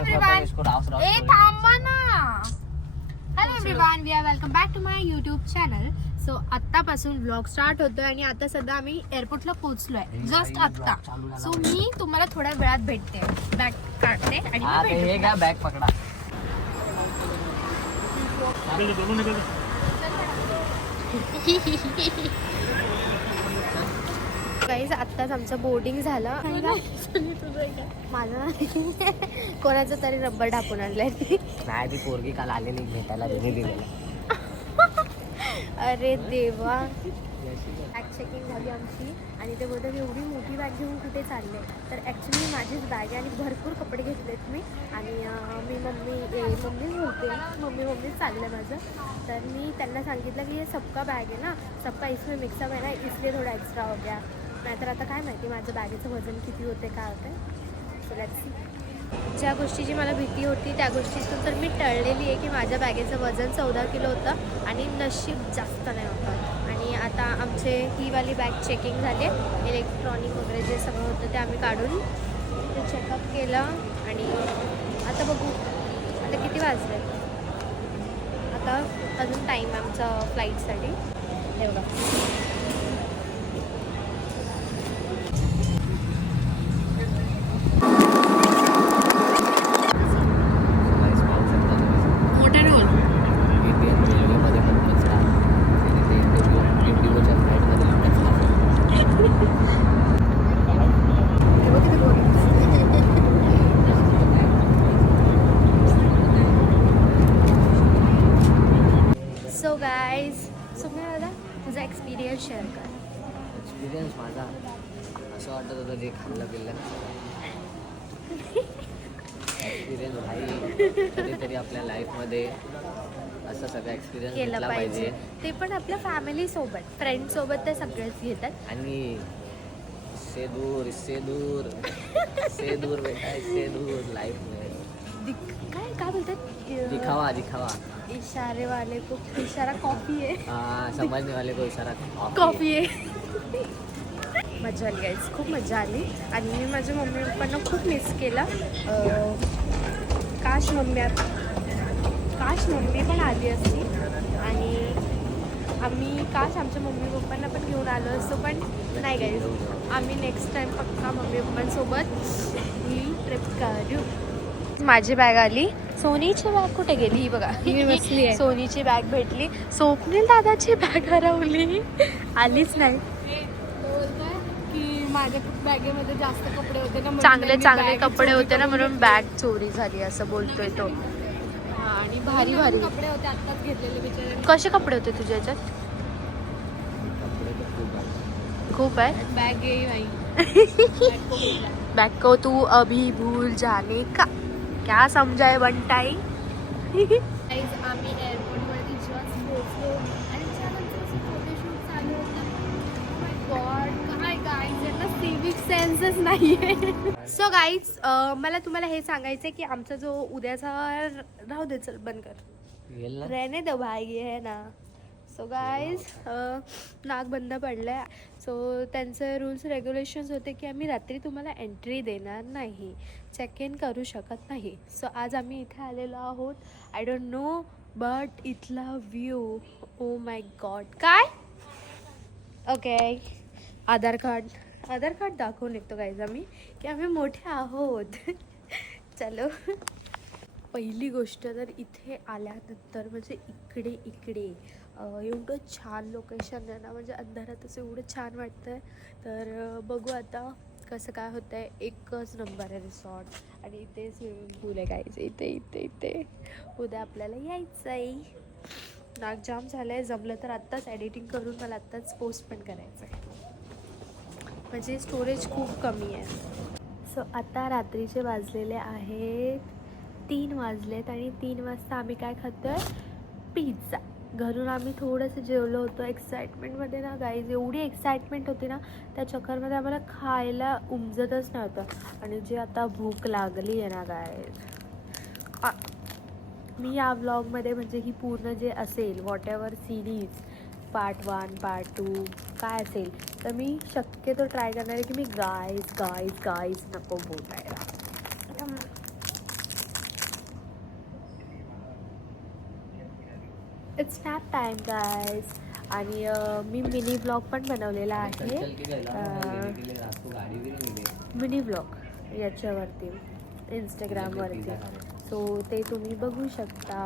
Everyone, ए थांबा ना. Hello everyone, we are welcome back to my YouTube channel. So आत्तापासून व्लॉग स्टार्ट होतोय आणि आता सध्या आम्ही एअरपोर्टला पोहोचलोय जस्ट आत्ता. सो मी तुम्हाला थोड्या वेळात भेटते. बॅग काढते आणि हे घ्या बॅग पकडा. गाईज आत्ताच आमचं बोर्डिंग झालं. माझं कोणाचं तरी रब्बर ढापून आणलंय. नाही ती पोरगी काल आलेली भेटायला दिलेलं. अरे देवा. बॅग चेकिंग झाली आमची आणि ते बोलतात एवढी मोठी बॅग घेऊन कुठे चालले. तर ॲक्च्युली माझीच बॅग आहे आणि भरपूर कपडे घेतलेत मी. आणि मी मम्मीच बोलते, मम्मीच चाललं माझं. तर मी त्यांना सांगितलं की हे सबका बॅग आहे ना, सबका इसमें मिक्सअप आहे ना, इसलिए थोडा एक्स्ट्रा हो गया. नाहीतर आता काय माहिती माझं बॅगेचं वजन किती होते काय होतं. So let's see. ज्या गोष्टीची मला भीती होती त्या गोष्टीतून तर मी टळलेली आहे की माझ्या बॅगेचं वजन 14 किलो होतं आणि नशीब जास्त नाही होतं. आणि आता आमचे ही वाली बॅग चेकिंग झाली. इलेक्ट्रॉनिक वगैरे जे सगळं होतं ते आम्ही काढून ते चेकअप केलं. आणि आता बघू आता किती वाजले. आता अजून टाईम आहे आमचा फ्लाईटसाठी. हे बघा सो गाईज. सुम्या दादा तुझा एक्सपिरियन्स शेअर कर. एक्सपिरियन्स माझा असं वाटत होतं जे खाल्लं पिल्लं. एक्सपिरियन्स भाई कधीतरी आपल्या लाईफमध्ये असं सगळं एक्सपिरियन्स केलं पाहिजे. ते पण आपल्या फॅमिली सोबत, फ्रेंड सोबत ते सगळेच घेतात. आणि इससे दूर बेटा, इससे दूर लाईफ में काय बोलतात दिखावा इशारे वाले को इशारा कॉफी आहे. हाँ समझने वाले को इशारा कॉफी आहे. मजा आली गाईज, खूप मजा आली. आणि मी माझ्या मम्मी पप्पांना खूप मिस केलं. काश मम्मी पण आली असती आणि काश आमच्या मम्मी पप्पांना पण घेऊन आलो असतो. पण नाही गाईज, आम्ही नेक्स्ट टाइम पक्का मम्मी पप्पांसोबत ही ट्रिप करू. माझी बॅग आली. सोनीची बॅग कुठे गेली ही बघा. सोनीची बॅग भेटली. स्वप्नील दादाची बॅग हरवली, आलीच नाही. की माझ्या बॅगेमध्ये जास्त कपडे होते ना, चांगले कपडे होते ना म्हणून बॅग चोरी झाली असं बोलतोय तो. आणि भारी कपडे होते आत्ताच घेतलेले बिचारे. कसे कपडे होते तुझ्या ह्याच्यात. खूप आहे. बॅग आहे भाई. बॅग को तू अभी भूल जाने का क्या समजाय बनताई. आम्ही एअरपोर्टवरती जस्ट पोहोचलो आणि त्यानंतर फोटोशूट चालू होतं. माय गॉड, काय गाईज यांना सिविक सेन्सच नाहीये. सो गाईज मला तुम्हाला हे सांगायचं आहे की आमचा जो उद्याचा राहू दे, चल बंद कर, रहने दो भाई है ना. सो गाईज नाक बंद पडलं आहे. सो त्यांचं रूल्स रेग्युलेशन्स होते की आम्ही रात्री तुम्हाला एंट्री देणार नाही, चेक इन करू शकत नाही. सो आज आम्ही इथे आलेलो आहोत. आय डोंट नो बट इथला व्ह्यू, ओ माय गॉड. काय ओके, आधार कार्ड दाखवून निघतो गाईज आम्ही की आम्ही मोठे आहोत. चलो. पहिली गोष्ट तर इथे आल्यानंतर म्हणजे इकडे एवढं छान लोकेशन आहे ना, म्हणजे अंधारातच एवढं छान वाटतं आहे. तर बघू आता कसं काय होतं आहे. एकच नंबर आहे रिसॉर्ट आणि इथे स्विमिंग पूल आहे गाईज. इथे उद्या आपल्याला यायचं आहे. नाक जाम झालं आहे. जमलं तर आत्ताच एडिटिंग करून मला आत्ताच पोस्ट पण करायचं आहे, म्हणजे स्टोरेज खूप कमी आहे. सो आता रात्रीचे वाजलेले आहेत 3 वाजलेत आणि 3 वाजता आम्ही काय खातो आहे, पिझ्झा. घरून आम्ही थोडंसं जेवलो होतो एक्साइटमेंटमध्ये ना गाईज. एवढी एक्साइटमेंट होती ना, त्या चक्करमध्ये आम्हाला खायला उमजतच नव्हतं. आणि जी आता भूक लागली आहे ना गाईज, मी या व्लॉगमध्ये म्हणजे ही पूर्ण जे असेल what ever series part 1 part 2 काय असेल तर मी शक्यतो ट्राय करणार आहे की मी गाईज नको बोलायला. It's nap time guys. आणि मी मिनी ब्लॉग पण बनवलेला आहे, मिनी ब्लॉग याच्यावरती इंस्टाग्रामवरती. सो ते तुम्ही बघू शकता.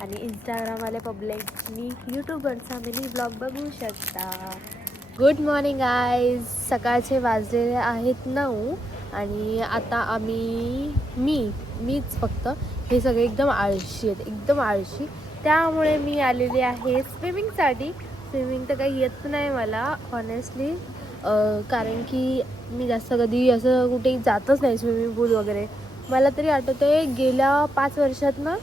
आणि इंस्टाग्रामवाल्या पब्लिकनी यूट्यूबवरचा मिनी ब्लॉग बघू शकता. Good morning guys. सकाळचे वाजलेले आहेत 9 आणि आता मीच फक्त, हे सगळे एकदम आळशी आहेत, एकदम आळशी. त्यामुळे मी आलेली आहे स्विमिंगसाठी. स्विमिंग तर काही येत नाही मला हॉनेस्टली, कारण की मी जास्त कधी असं कुठे जातच नाही स्विमिंग पूल वगैरे. मला तरी आठवतं आहे गेल्या 5 वर्षात ना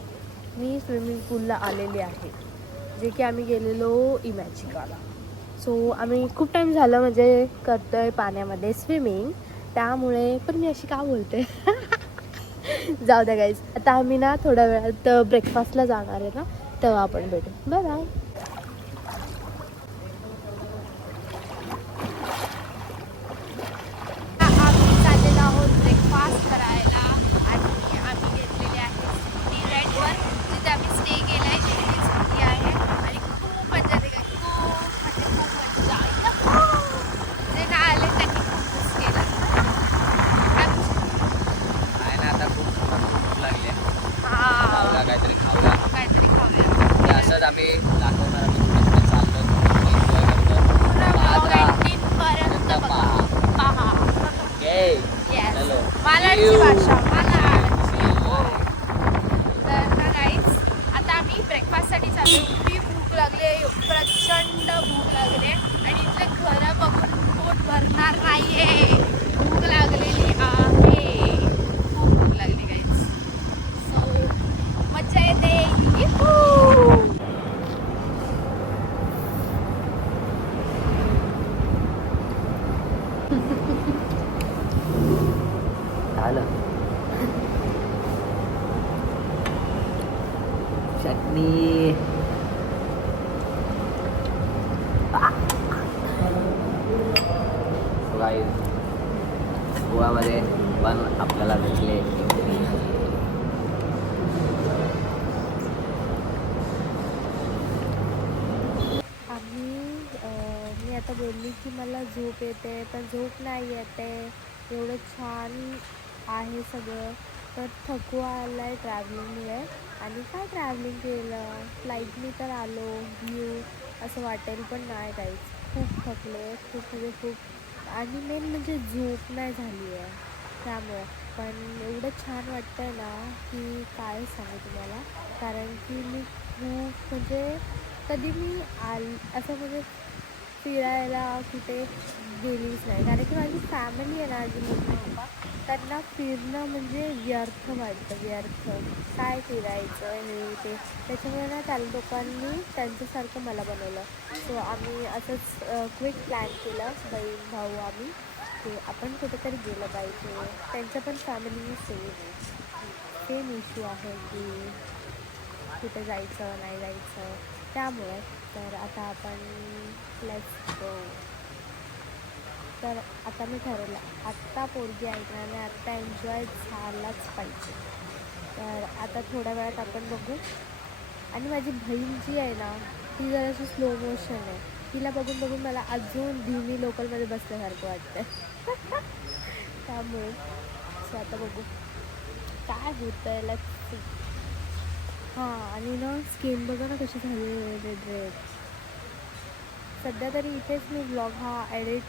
मी स्विमिंग पूलला आलेली आहे, जे की आम्ही गेलेलो इमॅजिकाला. सो आम्ही खूप टाईम झालं म्हणजे करतो आहे पाण्यामध्ये स्विमिंग. त्यामुळे पण मी अशी का बोलते जाऊ द्या गाईज. आता आम्ही ना थोड्या वेळात ब्रेकफास्टला जाणार आहे ना, तेव्हा आपण भेटू. Bye bye. आम्ही चाललेलो आहोत ब्रेकफास्ट करायला आणि आम्ही घेतलेली आहे स्कूटी रेंटवर, जिथे आम्ही स्टे केला आहे. तिथली स्कूटी आहे आणि खूप मजा येते काय, खूप मजा. जे नाही आले त्यांनी खूप मिस केला. काय ना, आता खूप भूक लागली. हां, काहीतरी खाऊया. काहीतरी खाऊया. असंच आम्ही दाखवणार, आम्ही कुठे चाललो, एन्जॉय करतो. पूर्ण एंडिंगपर्यंत पहा. Yes. येस, मालाडची भाषा, मालाडची. तर ना गाईज, आता आम्ही ब्रेकफास्टसाठी चाललो. एवढी भूक लागली, प्रचंड भूक लागली आणि इथले घरं बघून पोट भरणार नाहीये. भूक लागलेली आहे, खूप भूक लागली गाईज. सो मज्जा येते. झालं. चटणी. गोव्यामध्ये पण आपल्याला भेटले. मी आता बोलली की मला झोप येते, पण झोप नाही येते. एवढं छान आहे सगळं, तर थकवा आला आहे ट्रॅव्हलिंगमुळे. आणि काय ट्रॅव्हलिंग केलं, फ्लाईटनी तर आलो, व्ह्यू असं वाटेल पण नाही काहीच. खूप थकले, खूप म्हणजे खूप. आणि मेन म्हणजे झोप नाही झाली आहे त्यामुळे. पण एवढं छान वाटतं आहे ना की काय सांगू तुम्हाला. कारण की मी खूप म्हणजे कधी मी असं म्हणजे फिरायला कुठे गेलीच नाही, कारण की माझी फॅमिली आहे ना, माझी मम्मी पप्पा, त्यांना फिरणं म्हणजे व्यर्थ वाटतं, व्यर्थ. काय फिरायचं हे ते. त्याच्यामुळे ना त्या लोकांनी त्यांच्यासारखं मला बनवलं. सो आम्ही असंच क्विक प्लॅन केलं, बहीण भाऊ आम्ही, की आपण कुठेतरी गेलं पाहिजे. त्यांच्या पण फॅमिली सेम इश्यू आहे की कुठे जायचं नाही जायचं. त्यामुळे तर आता आपण लेट्स गो. तर आता मी ठरवलं, आत्ता पोरगी ऐकणार नाही, आत्ता एन्जॉय झालाच पाहिजे. तर आता थोड्या वेळात आपण बघू. आणि माझी बहीण जी आहे ना, ती जराशी स्लो मोशन आहे. तिला बघून बघून मला अजून धीमी लोकलमध्ये बसल्यासारखं वाटतं त्यामुळे सो आता बघू काय होतं आहे. Let's see. हां, आणि ना स्किन बघा ना कशी झाली, रेड रेड. सध्या तरी इथेच मी ब्लॉग हा एडिट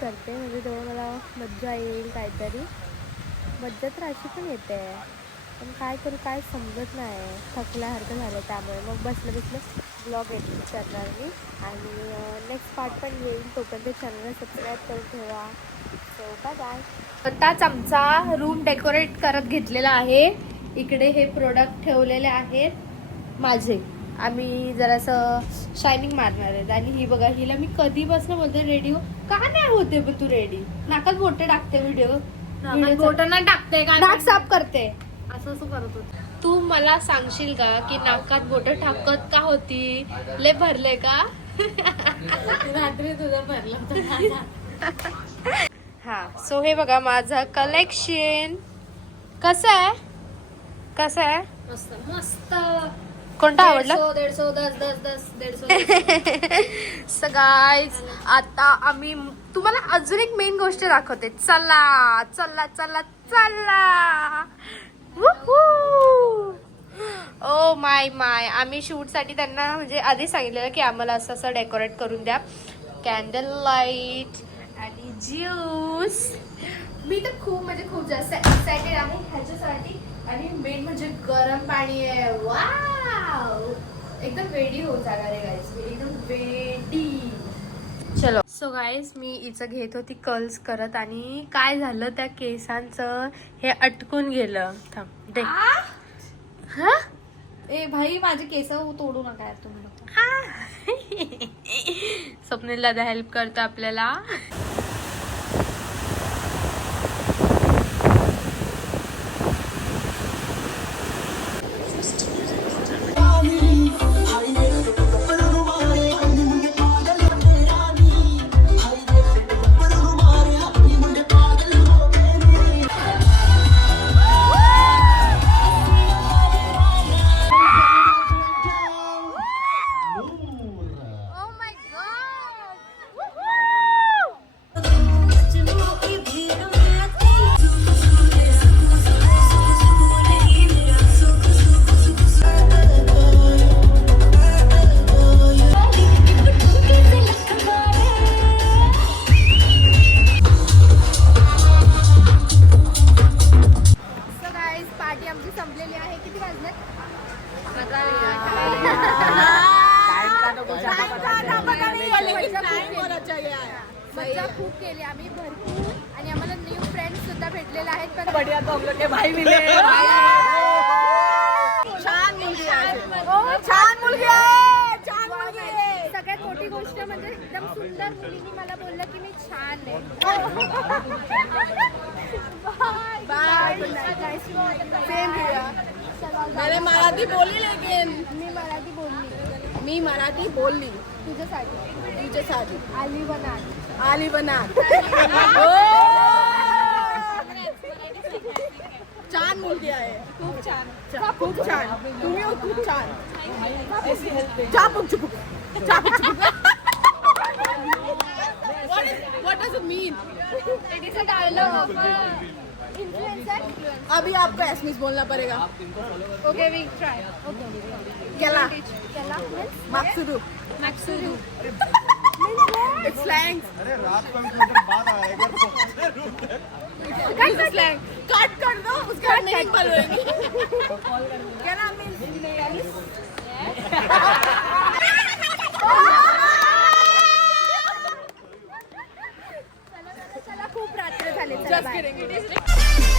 करते, म्हणजे तेव्हा मला मज्जा येईल. काहीतरी मज्जा तर अशी पण येते, पण काय करू काय समजत नाही, थकल्यासारखं झालं. त्यामुळे मग बसलं ब्लॉग एडिट करणार मी. आणि नेक्स्ट पार्ट पण येईल. तोपर्यंत चॅनलला सबस्क्राईब करून ठेवा. So bye bye. आताच आमचा रूम डेकोरेट करत घेतलेला आहे. इकडे हे प्रोडक्ट ठेवलेले आहेत माझे. आम्ही जरासं शायनिंग मारणार आहेत. आणि ही बघा, हिला मी कधीपासून बोलते रेडी हो, का नाही होते तू रेडी. नाकात बोटे टाकते, व्हिडिओ बोटांना टाकते का, नाक साफ करते. असं करत होते. तू मला सांगशील का की नाकात बोट टाकत का होती, ले भरले का रात्री तुझं भरलं. हा. सो हे बघा माझं कलेक्शन कसं आहे मस्त मस्त. कोणता आवडला? 150 सो गाईज आता आम्ही तुम्हाला अजून एक मेन गोष्ट दाखवते. चला चला चला चला. ओ माय माय. आम्ही शूट साठी त्यांना म्हणजे आधी सांगितलेलं की आम्हाला असं असं डेकोरेट करून द्या. कॅन्डल लाईट आणि ज्यूस. मी तर खूप म्हणजे खूप जास्त एक्सायटेड आहे ह्याच्यासाठी. आणि मेन म्हणजे गरम पाणी आहे. वाव, एकदम वेडी होऊन जाणार आहे गाईस. एकदम वेडी. चलो. सो गाईस मी हिचं घेत होती कर्ल्स करत आणि काय झालं त्या केसांचं हे अटकून गेलं. थांब दे. हा ए भाई माझे केस तोडू नका यार तुम्ही. स्वप्नील दादा हेल्प करतो आपल्याला. पार्टी आमची संपलेली आहे. किती वाजले? मजा खूप केली आम्ही भरपूर. आणि आम्हाला न्यू फ्रेंड्स सुद्धा भेटलेले आहेत. पण सगळ्यात मोठी गोष्ट म्हणजे एकदम सुंदर मुलींनी मला बोललं की मी छान आहे. मैंने मराठी बोली लेकिन मी मराठी बोलली तुझ्यासाठी आली बनाट. आली बना छान मुलगी आहे. खूप छान. तुम्ही हो खूप छान. चापूक चुपूक. What does it mean? It is a dialogue of influencer. अभी आपको एसमिस बोलना पड़ेगा. Okay, we try. Okay. केला Kela means माक्सुरू. Maksuru. It's slang. अरे रात को मतलब बात आएगा तो slang. कट कर दो उसका नहीं बोलेंगे. केला means चला खूप रात्र झाले. चला just bye. kidding.